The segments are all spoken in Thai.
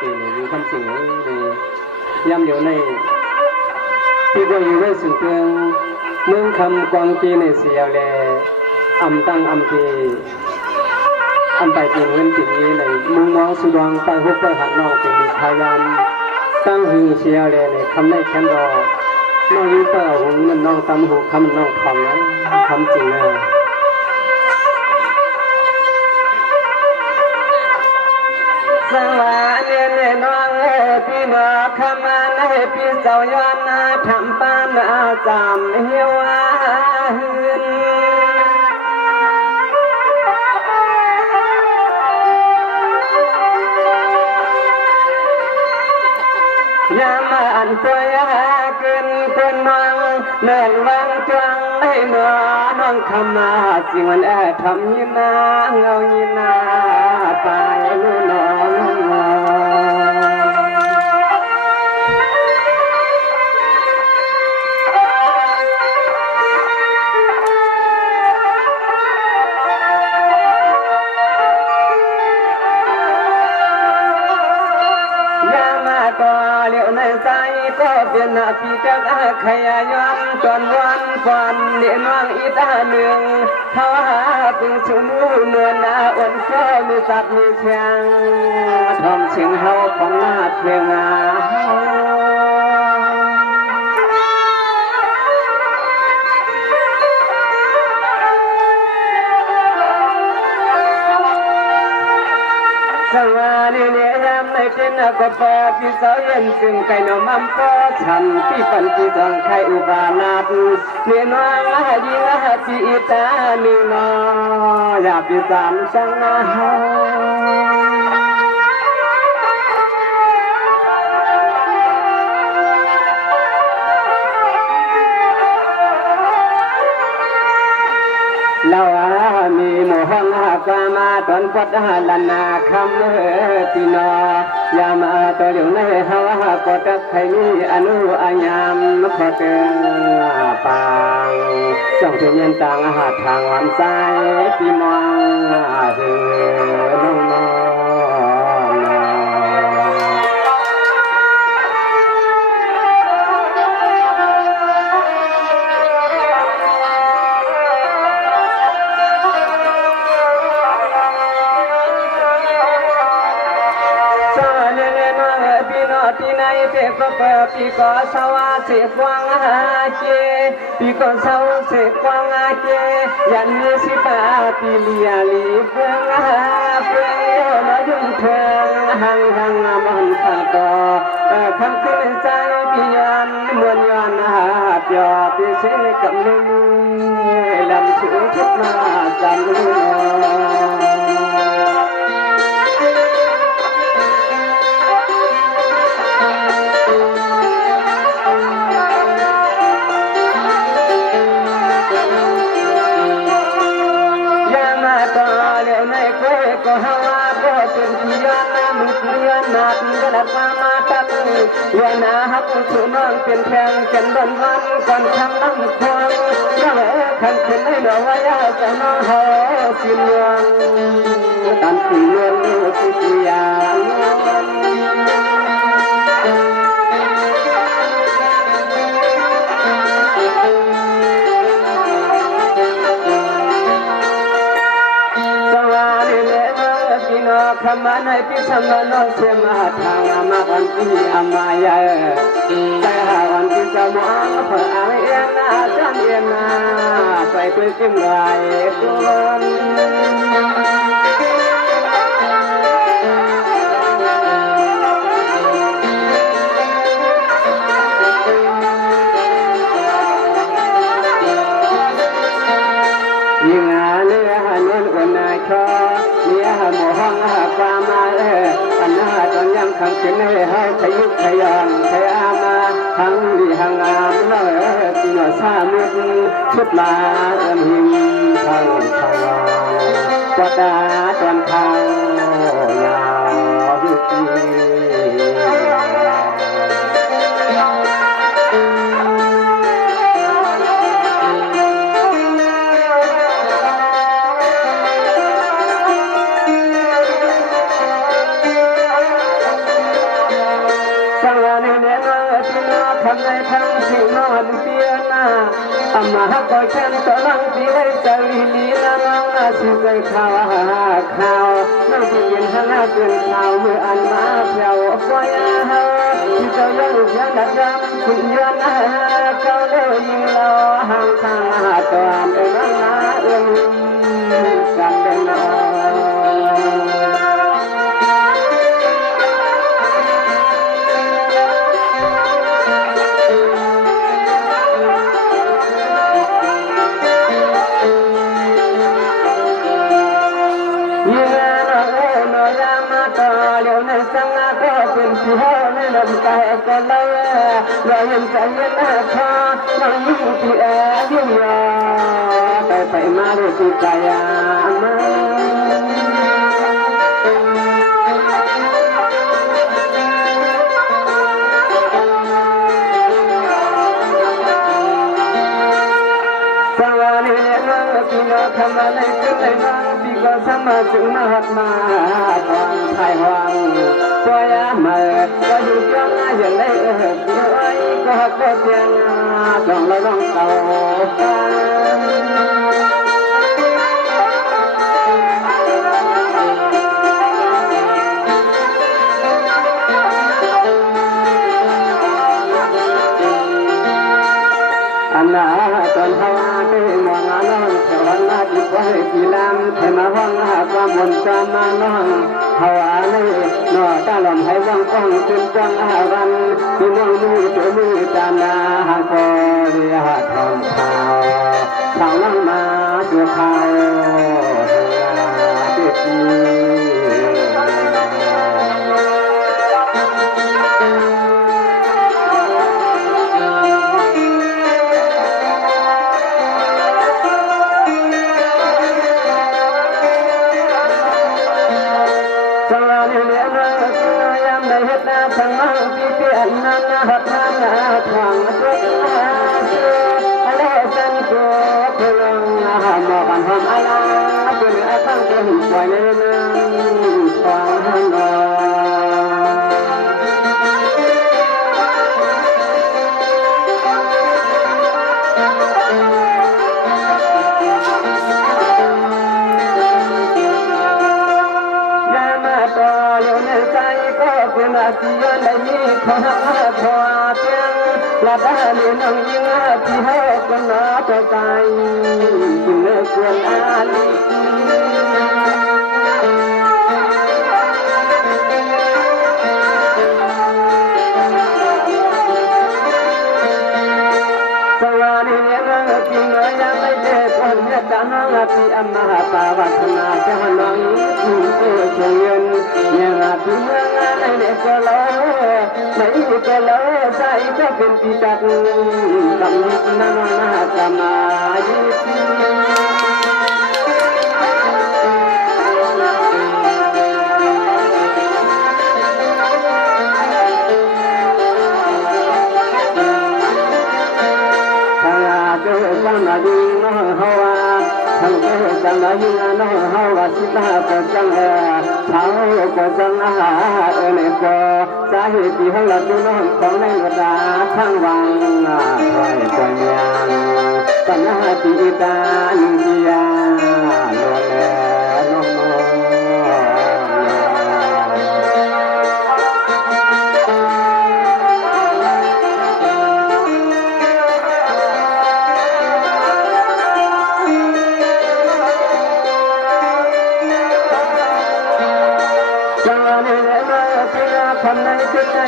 ปีนี้มีคำสิ่งนี้ย้ำเดี๋ยวในที่ก็อยู่ในสุนทรเมืองคำกวางกีในเสียวแลอำตั้งอำทีอำไปเพียงเงินติดนี้ในมุงมองสุดวงไปหุบไปหันนอกเป็นพยายามตั้งหึงเสียวแลในคำในแคนดอน้องยิ้มเปิดหูมันน้องตำหูคำน้องทองนะคำจริงนะสวัสดีน้องพี่น้องขมาในพี่เจ้าย้อนทำปานจำเหี่ยวหืนยามอันตัวยาเกินคนน้องเนินวังจังให้เนื้อน้องขมาสิ่งวันทำยินาเงายินาตายรู้น้องก็เลี้ยวในใจก็เปลี่ยนปีจากขยายย้อนจนวันฝันเลี้ยนวางอีตาหนึ่งเขาหาตึงชูมือเนื้อหนาอ่อนก็มีสัตว์มีเชียงทอมเชียงเฮาของหน้าเพียงสังวาลีเลี้ยมในเจนก็พอพี่สาวเย็นจึงไก่นมัมก็ฉันพี่ปันพี่จองไข่อุบานาตเลี้ยน้องยิงจีตาหนึ่งนออยากพี่สามช่างเรามีหมู่ห้องกามาตอนพดลันนาคำพี่นอยามาตัวเดียวในเฮาก็จะใครมีอนุอายามขอเตือนปางจ้องเทียนต่างอาหารทางวันซ้ายพี่มองเหือน้องที่ในเด็กก็เปิดปีก็สวาเสียฟังอาเจปีก็เศร้าเสียฟังอาเจยันมีสิบาปีเลียลีเฟืองเฟืองมายุ่งเถิงหังมันขาดต่อคำขึ้นใจพี่ยันมวนยันหาจอปีเสกับมือลำถึงทุกมาจำรู้ก็ฮาวาก็เป็นที่ยานน้ำเรือนัดกระดับมาตัดเรือนาฮักสุน้องเป็นแทงกันบนวันก่อนทำน้ำควงถ้าเหลือขันขึ้นให้ดอกว่ายาจะน้องหอสิเมืองตันสิเมืองสิเสียขมาในพิสมโนเสมาทางมาวันที่อามายาแต่หาวันที่จะมองเพื่อเอาเอ็นอาจารย์เอ็นอาไปเพื่อจิ้มไหลคนยิ่งเนื้อนุ่นอุ่นชอเนื้อหมูห้องกามาอันน่าจนยังขังขึ้นให้เฮาขยุกขยันขยามาทั้งดีหังอามตีนซามุดชุดลาหิมทางกวาดาจนทางยาวยุติ มาก็ฉันตัวลังปีไว้จะลีลีน้ำมาสิใจข่าวข่าวน้องที่เป็นหันเกินข่าวเมื่ออันมาเที่ยวฟอยที่เจ้ายังยังดักยำคุณยันเจ้าเลยยิงเราห่างทางตอนเอ็นมากันเดินที่ห้องในลมใจก็เลยลอยยังใจยังคอน้องยิ่งที่แอบยิ่งยอไปมาด้วยที่ใจมาสวัสดีน้องพี่น้องทำอะไรกันเลยน้องพี่ก็สามารถถึงมาหัดมาตอนไทยวังก็ยังมาก็อยู่จังอย่างไรด้วยก็ก็เพียงต้องระวังเก่าอันน่าตอนเขาไปมองน้องแต่วันน่าดีกว่าที่ลำแต่มาห้องหาความมนต์ความมาน้องเขาในนอตาลมให้ว่างกว้างจนจังอาวันที่น้องมือตัวมือตานาหาคอเรียทอมข่าวข่าวนั่งมาตัวข่าวเด็กทั้งมั่งที่เปลี่ยนนั้นหัดนั้นทางตัวอะไรสันตัวพลังหมอกันทำอะไรเป็นตั้งเป็นปล่อยในนั้นทางนเป็นอาชีพในนี้ขอขอเพียงละบ้านน้องยิ่งที่ให้คนน้าตัวใจยิ่งเลิกควรอาลีสวัสดีน้องที่น้อยยังไม่เจอคนเยอะจังที่อำมาตาวัฒนาจะหน้องยิ่งตัวเชียนยังที่เมืองในก็เลยไม่ก็เลยใส่ก็เป็นปีจักกำลังนาจามายิถ้าเจอกันมาดีน้องเขาว่าทั้งเจอกันมาดีน้องเขาว่าสิบห้าก็จังเขาก็จังในก็สาเหตุที่ของเราดูน้องของในรถทั้งวังคอยคอยยังปัญหาที่ตาหนึ่งเดียโลเลน้องทำในที่ไหน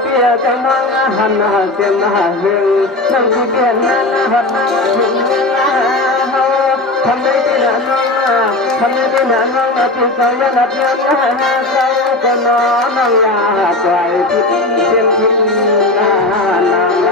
เปียจะมองหันเสียงหึงนั่งที่เปลี่ยนนั้นหัดนั่งถึงเขาทำในที่นั้นน้องทำในที่นั้นน้องที่เขายันหลับยันเขาก็นอนนั่งยาใจพิษเสียงพิษนางไหล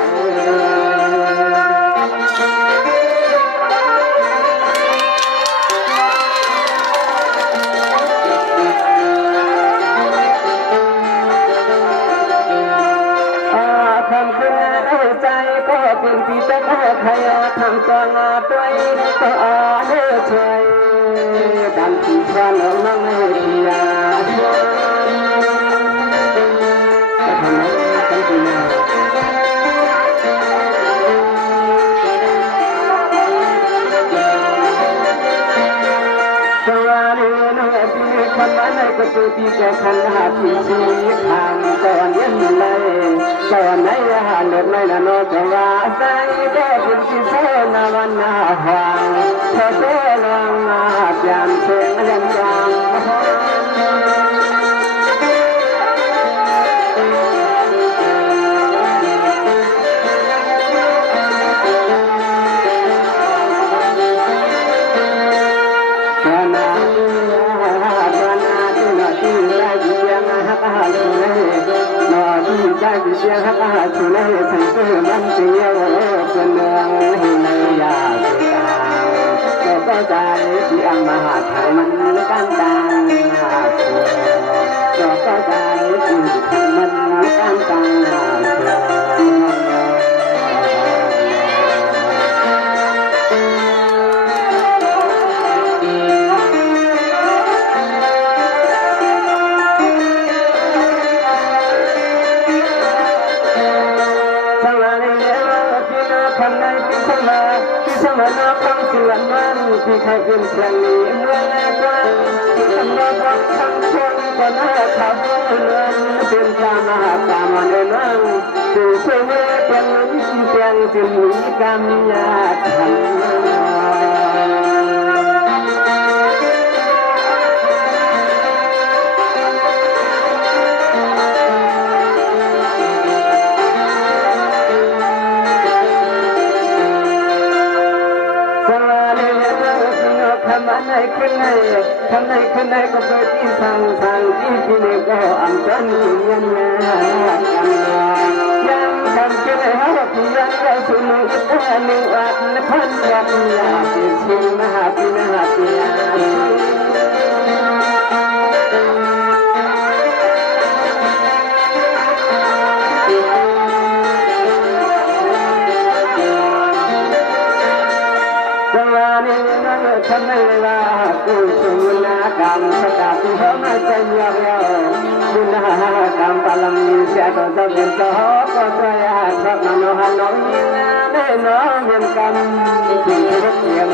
เป็นปีแต่ก็ใครทำตัวงาตัวก็ให้ช่วยกันที่ชวนน้องให้ที่ยาช่วยจะทำให้กันที่ยา ก็ตัวที่แก่ขันหาที่ชีทางก่อนยันเลยก่อนไหนหาเลือดไม่ละนอจะว่าใส่ก็เป็นที่เธอนาวันนาหางเธอเธอลองมาจามเสียงยันยามเสียงฮักอาชุนให้ฉันเพื่อมันเสียงเป็นเมืองให้ในยาสุดาก็เข้าใจที่อังมหาไทยมันกันตังหาสุดก็เข้าใจที่มันกันตังหาสุดนาคำสิวันวันที่ใครเป็นเสียงนี้เมื่อแรกวันที่คำว่าบอกคำชนก็น่าขับเรือนเป็นตามาตามาในนั่งสู่เชื่อเป็นเสียงสิ่งนี้กำยาขันขึ้นให้ทำให้ขึ้นให้ก็เปิดที่สั่งที่ที่นี่ก็อันกันยังกันยังทำขึ้นให้เขาที่ยังเราสุ่มอีกอันหนึ่งอันพันยักยาที่ชิมหาที่หาที่ยาทำให้เวลากูชูนากรรมสกัดที่เขาไม่ใจเยี่ยมบุญหากรรมพลังมีเสียต่อจะเป็นต่อก็ใจอาจรับมันหันน้องยิ่งแน่น้องเห็นกันที่ทุกเยี่ยม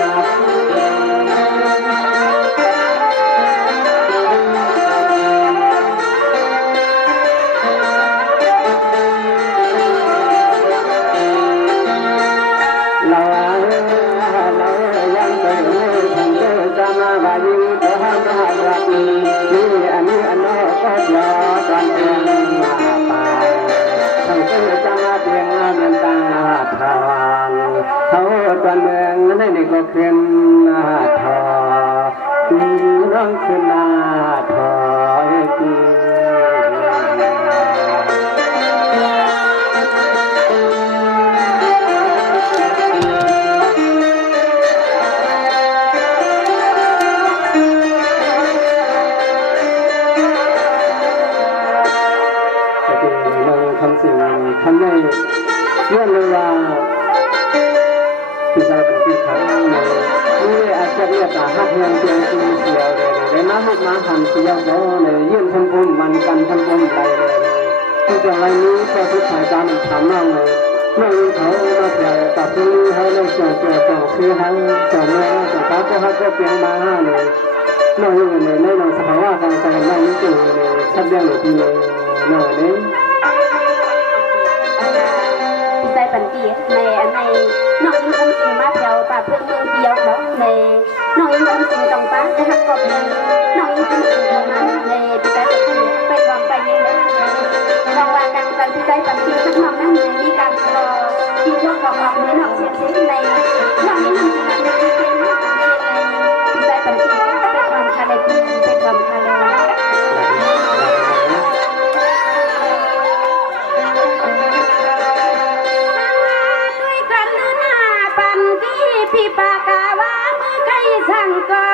ตอนเมืองนั่นนี่ก็ขึ้นนาทอน้องขึ้นนาทอตีน้องคำสิ่งคำได้เรื่องเลยว่าที่เราเป็นที่ครั้งนี้อาจจะเรียกว่าฮักยังเพียงคือเสียวเลยในน้ำหุบน้ำหันเสียวโดเลยยื่นพันปุ่มมันกันพันปุ่มไปเลยที่จะไรนี้ก็ทุกสายตามันทำน้องเลยเมื่อเขามาเที่ยวตัดที่เขาเลยเจอซื้อทั้งสองเมื่อสุดท้ายก็ฮักก็เพียงมาเลยน้องอยู่ในในสภาวะการแต่งงานนี้อยู่ในชัดเจนเลยทีเลยน้องนี้ที่ใจปันตีในอันในน้องยิ่งคงสิ่งมาเที่ยวป่าเพื่อนเมืองเดียวเขาในน้องยิ่งคงสิ่งตรงป้าจะหักกบเลยน้องยิ่งคงสิ่งตรงนั้นในที่ใจปันตีไปวางไปยังได้วางการการที่ใจปันตีทุกน้องนั้นในมีการรอที่พวกของเราในน้องเชียงเชียงในน้องยิ่งคงสิ่งนั้นในที่ใจปันตีเป็นความคาเลปีเป็นความคาเลพี่ปากาว่ามือใครสั่งก็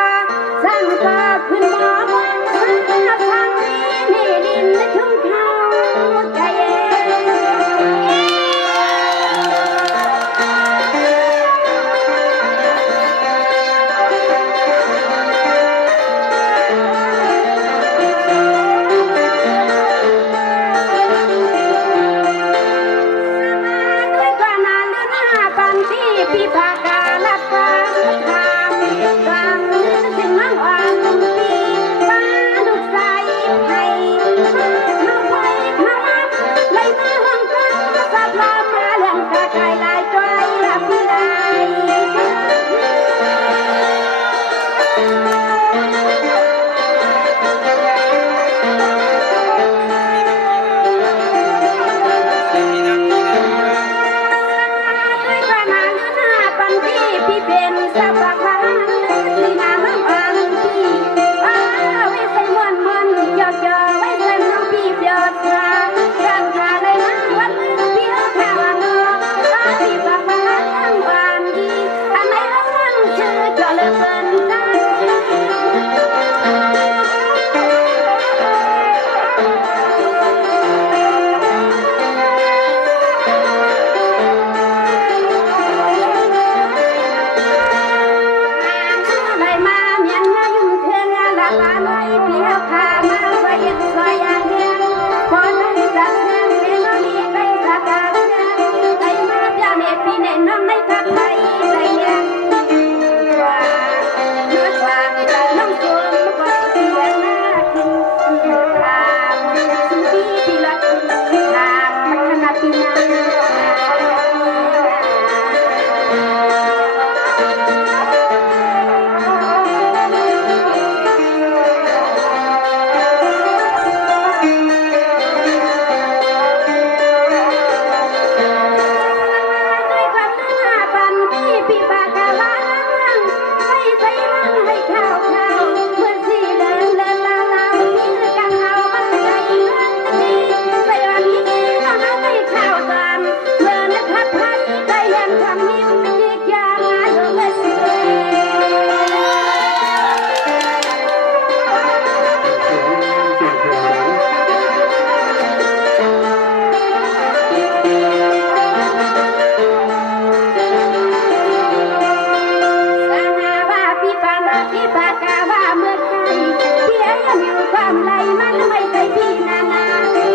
ามไหลมันไม่ใจพี่นานาพี่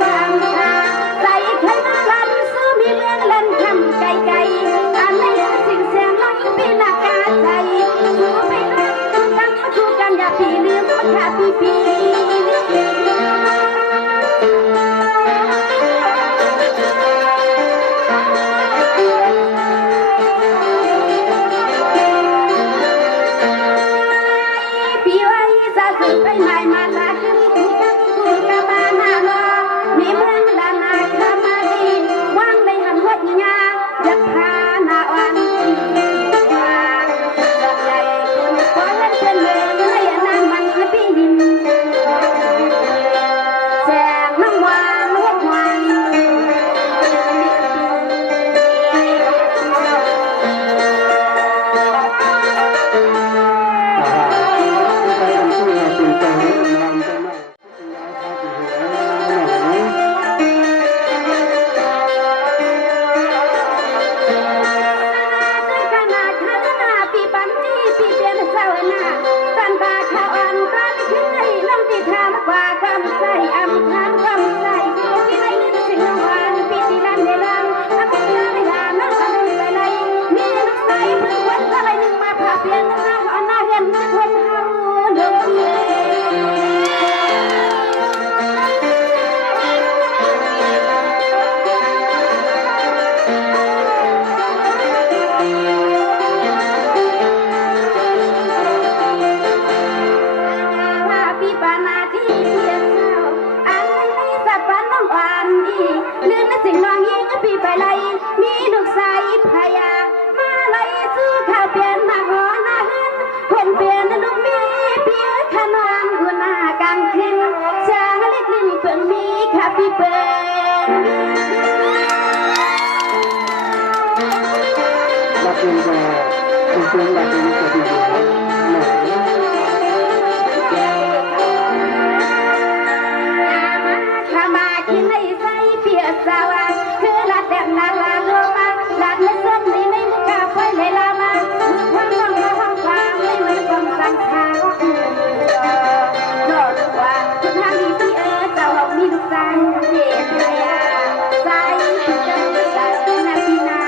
ความชาใจใครมาลันซื้อมีเมืองลันคำไกลไกลอันนี้สิ่งเสียงลังพี่นากาใจสู้ไปรักกันมาสู้กันอย่าพี่ลืมว่าพี่ไปไหนมาลาขึ้นกันกูกะมาหน้ารอมีเมืองลานาคามาดีว่างในหันวัดยาอยากพาหน้าอ่อนวางดอกใหญ่คุณขอเล่นเป็นเมืองให้นางมันพี่ยิ้มแสงน้ำวางวัดวางสิ่งน้องยิงพี่ไปไล่มีลูกสายพยามาไล่ซื้อข้าวเปลี่ยนมาหอหน้าหินคนเปลี่ยนลูกมีเพียขนานหัวหน้ากำขึ้นช้างเล็กลิ้นเปิ่งมีข้าพี่เปิ่งรับเงินมาคุณคุณรับเงินจะดีสาวาคือลาดแดงนาลาโลมาลาดไม่ส้มนี่ไม่มุกาไฟเลยลามาความร้องมาห้องฟังไม่เหมือนความสังขารโลดว่าคุณทางดีพี่เจ้าหอกมีลูกชายเด็กพยาใจจนใจนาทีนา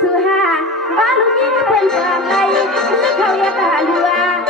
ซื้อหาบ้านลูกนี้เป็นความไรมือเขาอยากหาเรือ